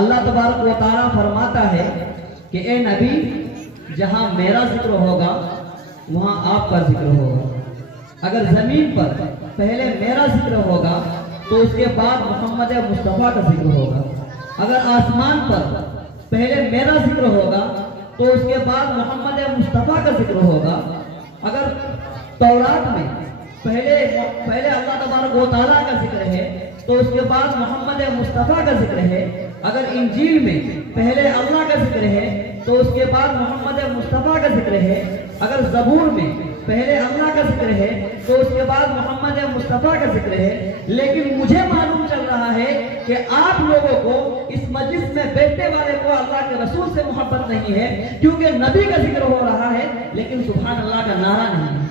अल्लाह तबारक व तआला फरमाता है कि ए नबी, जहां मेरा जिक्र होगा वहां आपका जिक्र होगा। अगर जमीन पर पहले मेरा जिक्र होगा तो उसके बाद मोहम्मद मुस्तफ़ा का जिक्र होगा। अगर आसमान पर पहले मेरा जिक्र होगा तो उसके बाद मोहम्मद मुस्तफ़ा का जिक्र होगा। अगर तौरात में पहले अल्लाह तबारक व तआला का जिक्र है तो उसके बाद मोहम्मद मुस्तफ़ा का जिक्र है। अगर इंजील में पहले अल्लाह का जिक्र है तो उसके बाद मोहम्मद मुस्तफ़ा का जिक्र है। अगर ज़बूर में पहले अल्लाह का जिक्र है तो उसके बाद मोहम्मद मुस्तफ़ा का जिक्र है। लेकिन मुझे मालूम चल रहा है कि आप लोगों को, इस मजलिस में बैठने वाले को अल्लाह के रसूल से मोहब्बत नहीं है, क्योंकि नबी का जिक्र हो रहा है लेकिन सुभान अल्लाह का नारा नहीं है।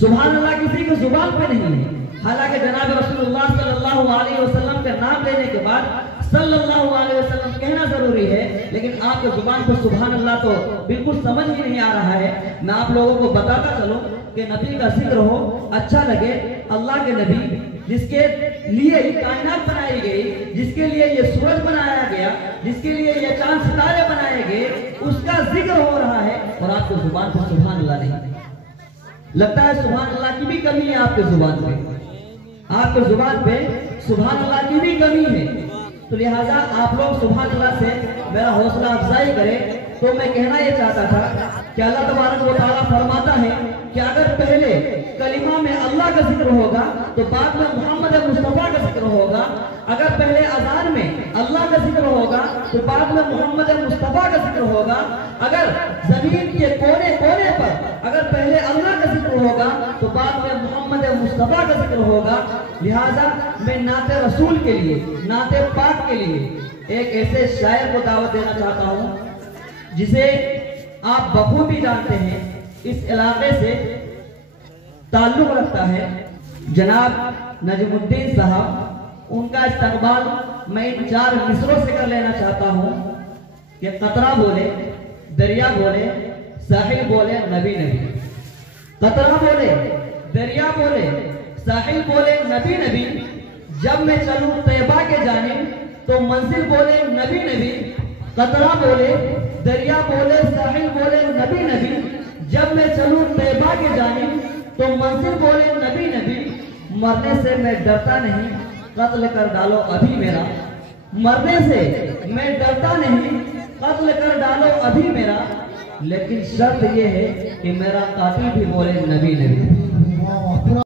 सुभान अल्लाह किसी की जुबान पे नहीं है। हालांकि जनाब रसूलुल्लाह सल्लल्लाहु अलैहि वसल्लम का नाम लेने के बाद सल्लल्लाहु अलैहि वसल्लम कहना जरूरी है, लेकिन आपके जुबान पर सुभान अल्लाह तो बिल्कुल समझ ही नहीं आ रहा है। मैं आप लोगों को बताता चलूं कि नबी का जिक्र हो, अच्छा लगे। अल्लाह के नबी जिसके लिए ये कायनात बनाई गई, जिसके लिए ये सूरज बनाया गया, जिसके लिए ये चांद सितारे बनाए गए, उसका जिक्र हो रहा है और आपके जुबान पर सुभान अल्लाह नहीं। लगता है सुभान अल्लाह की भी कमी है आपके जुबान पे, आपके जुबान पे सुभान अल्लाह की भी कमी है। तो लिहाजा आप लोग सुभान अल्लाह से मेरा हौसला अफजाई करें। तो मैं कहना यह चाहता था कि अल्लाह तबारक व तआला फरमाता है कि अगर पहले कलिमा में अल्लाह का जिक्र होगा तो बाद में मोहम्मद मुस्तफ़ा का जिक्र होगा। अगर पहले अज़ान में अल्लाह का जिक्र होगा तो बाद में मोहम्मद मुस्तफ़ा का जिक्र होगा। अगर जमीन के कोने कोने पर अगर पहले अल्लाह का जिक्र होगा तो बाद में मोहम्मद मुस्तफ़ा का जिक्र होगा। लिहाजा मैं नाते रसूल के लिए, नाते पाक के लिए एक ऐसे शायर को दावत देना चाहता हूँ जिसे आप बखूबी जानते हैं, इस इलाके से ताल्लुक रखता है, जनाब नजमुद्दीन साहब। उनका इस्तकबाल मैं इन 4 मिसरों से कर लेना चाहता हूँ कि कतरा बोले, दरिया बोले, साहिल बोले, नबी नबी। कतरा बोले, दरिया बोले, साहिल बोले, नबी नबी। जब मैं चलूं तैयबा के जानिब तो मंजिल बोले, नबी नबी। कतरा बोले, दरिया बोले, साहिल बोले, नबी नबी। जब मैं चलूं तैयबा के जानिब तो मंजिल बोले, नबी नबी। मरने से मैं डरता नहीं, कत्ल कर डालो अभी मेरा। मरने से मैं डरता नहीं, कत्ल कर डालो अभी मेरा। लेकिन शर्त यह है कि मेरा कातिल भी बोले, नबी नबी।